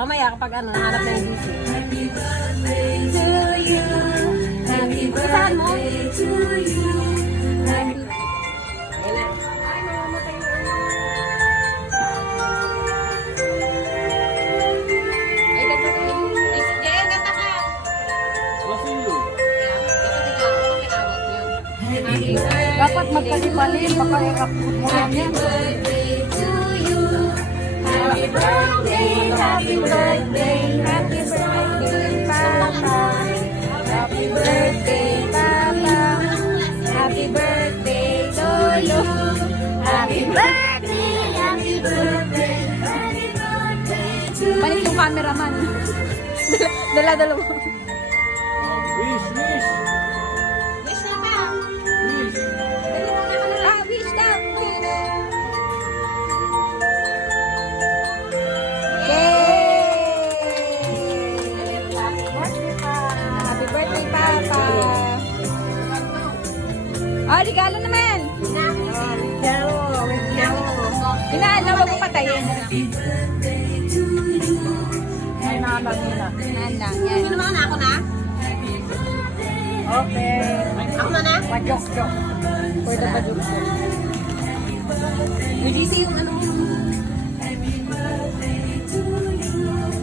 Mamaya kapag ano, nahanap na yung DC. Happy birthday to you. Happy birthday to you. Happy Ayun na. Ay, namamatay yung ano. Ay, ganda ka. Ay, si Jen, ganda ka. Wasilo. Dapat magkalipalim, baka i-upload mo lang yan. birthday to you. Happy birthday, happy birthday, happy birthday, Papa. Happy birthday, Papa. Happy birthday to you. Happy birthday, happy birthday, happy birthday to you. Balik yung cameraman. Dala-dala mo. Wish, wish. Wish na ka. Wish. Ah, wish daw. Happy birthday, Papa. Ah, regalo naman. Inaalaw, wag mo patayin. Ay, nakabag nila. Yan lang, yan. Sino naman ako na? Okay. Ako na na? Pajok-jok. For the pajok-jok. Yung GC yung ano yung...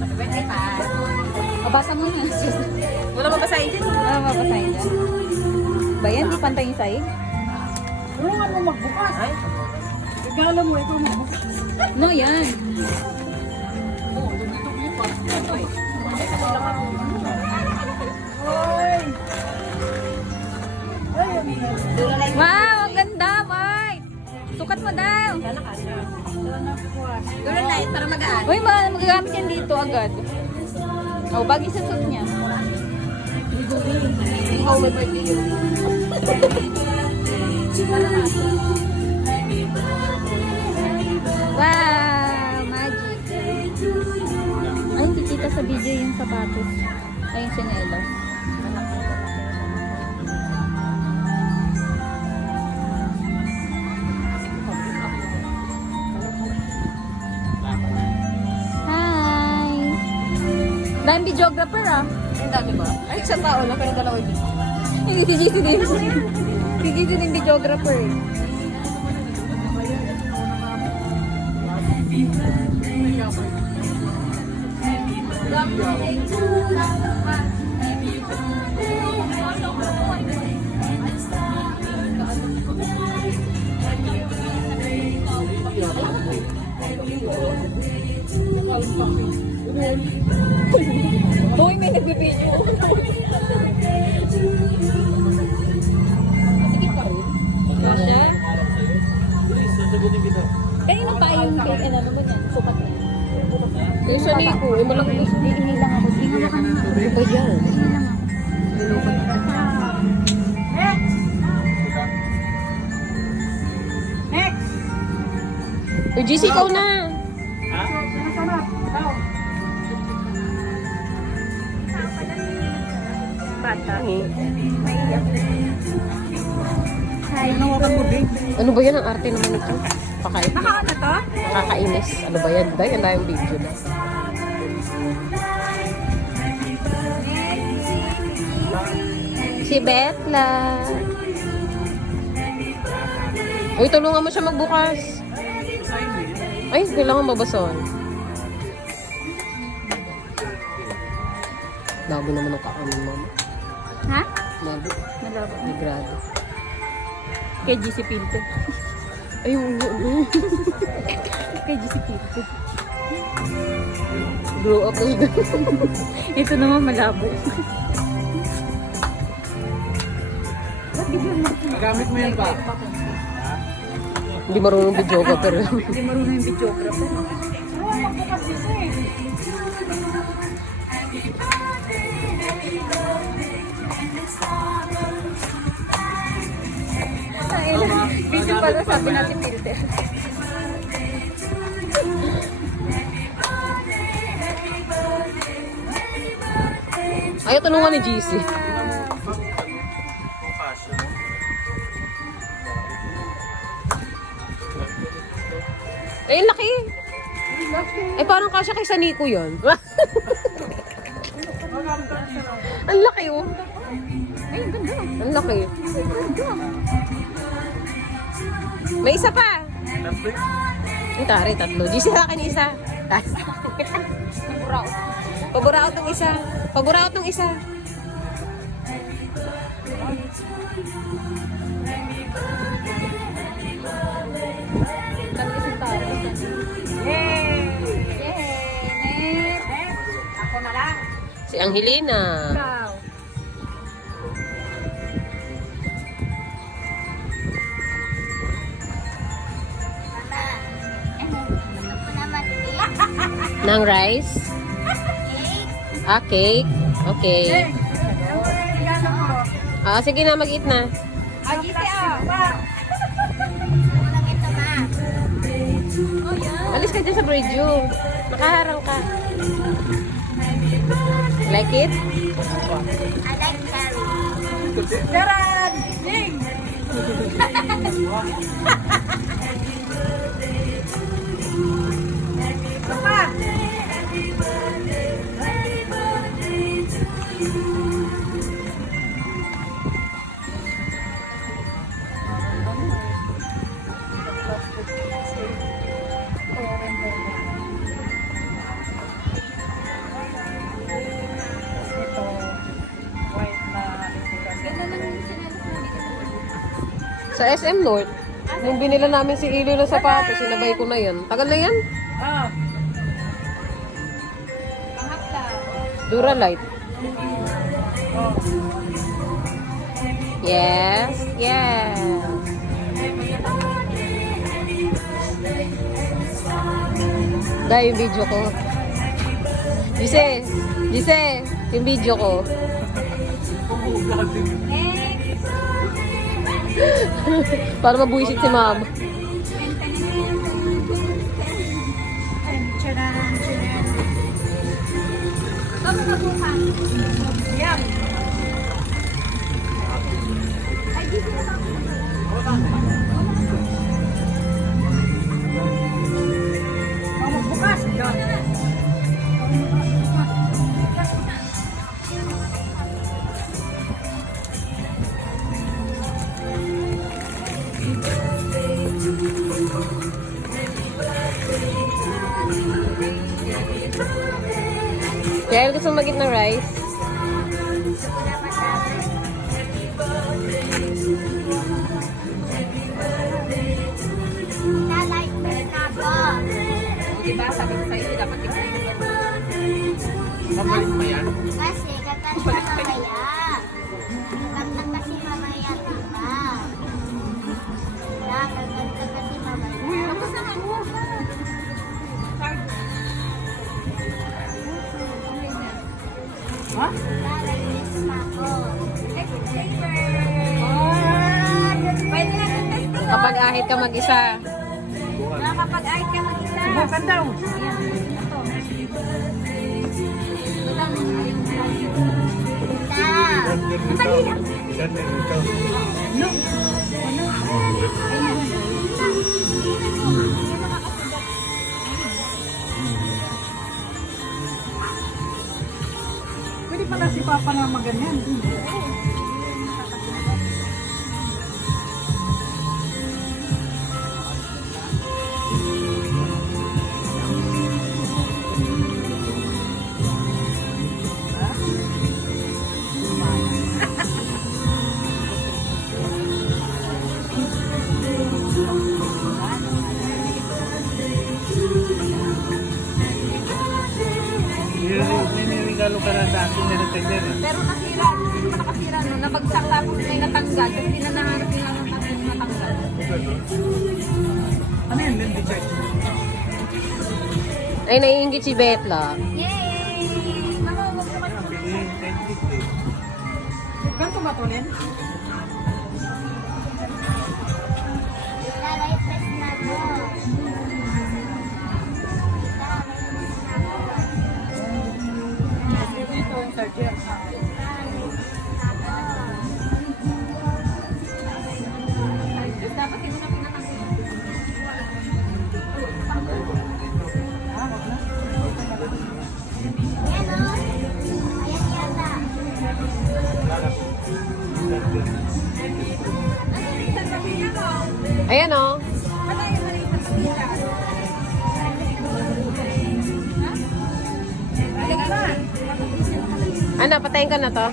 Happy birthday pa. Abasa mo na. Wala mabasahin dyan. Ano mapasahin dyan? Ba yan? Di pantay yung sahig? Tulungan mo magbukas. Ay. Regalo mo ito magbukas. No, yan. Wow, ang ganda, Mike. Sukat mo daw. Tulad light para magaan. Uy, magagamit yan dito agad. Oh, bagay sa suit niya. Ikaw may birthday yun. Wow, magic. Ay, kikita sa video yung sapatos. Ay, yung sinelas. Hi! Dahil videographer ah. Ang dami ba? Ay, isang tao lang pero dalawa dito. Hindi si JC din. Si JC din videographer eh. Boy, may nagbibideo. Masya? Sasagutin kita. Kanino pa yung cake and ano ba yan? Sukat na. Yung sa Nico, yung malaki. Hindi lang ako. Hindi nga kanina. Ano ba yan? Hindi lang ako. Lulukat na. Yung GC ikaw na. Ha? Bata. Ano ba yan? Ang arte naman ito. Pakain. Naka-ano to? Nakakainis. Ano ba yan? Day, ang tayong video na. Si Betla. Uy, tulungan mo siya magbukas. Ay, kailangan mabason. Labo naman ang kaamin, mama. Ha? Labo. Nalabo. Ligrado. Kay GC Pinto. Ay, yung Kay GC Pinto. grow up na Ito naman malabo. Gamit mo yan pa. Hindi marunong videographer. Hindi marunong yung videographer. Video pala sabi natin filter. Ayaw tulungan ni GC. Ay, laki. Ay, parang kasya kay Saniko yun. Ang laki oh. Ay, ang ganda. Ang laki. May isa pa. Ang tari, tatlo. GC sa akin isa. Paburaot ng isa. Paburaot ng isa. Ako na lang. Si Angelina. Ikaw. Ng rice. Ah, cake. Okay. Ah, sige na, mag-eat na. Alis ka dyan sa bridge yun. Nakaharang ka. Like it? I like cherry. Sa SM North. Nung binila namin si Ilo ng sapatos, sinabay ko na yan. Tagal na yan? Duralight. Yes, yes. Dahil yung video ko. Gise, yung video ko. Para mabuisit si ma'am. Kaya gusto mag-eat ng rice. Like na po. Diba, sabi ko sa'yo, dapat ikaw. Mabalik pa yan. Kasi gaganda mamaya. Gaganda kasi mamaya, tita. Gaganda kasi mamaya. Uy, tapos naman mo. Ha? Lalagis na ako. Pwede na yung testing. Kapag ahit ka mag-isa. Nakapag-art ka mag-isa. Subukan daw. Pwede pala si Papa na maganyan. Niregalo ka na sa akin na natender. Pero nasira, hindi pa nakasira no, nabagsak tapos may natanggal, kasi hindi na nahanap nila ng natanggal. Ano yan? Hindi check. Ay, naiingit si Betla. Yay! Mama, huwag mo kayo. Ganito ba to, Len? Lalagis na ako. Dito, yung surgery. Dapat hindi na pinatanggal. Ayan o. Ano, patayin ko na to?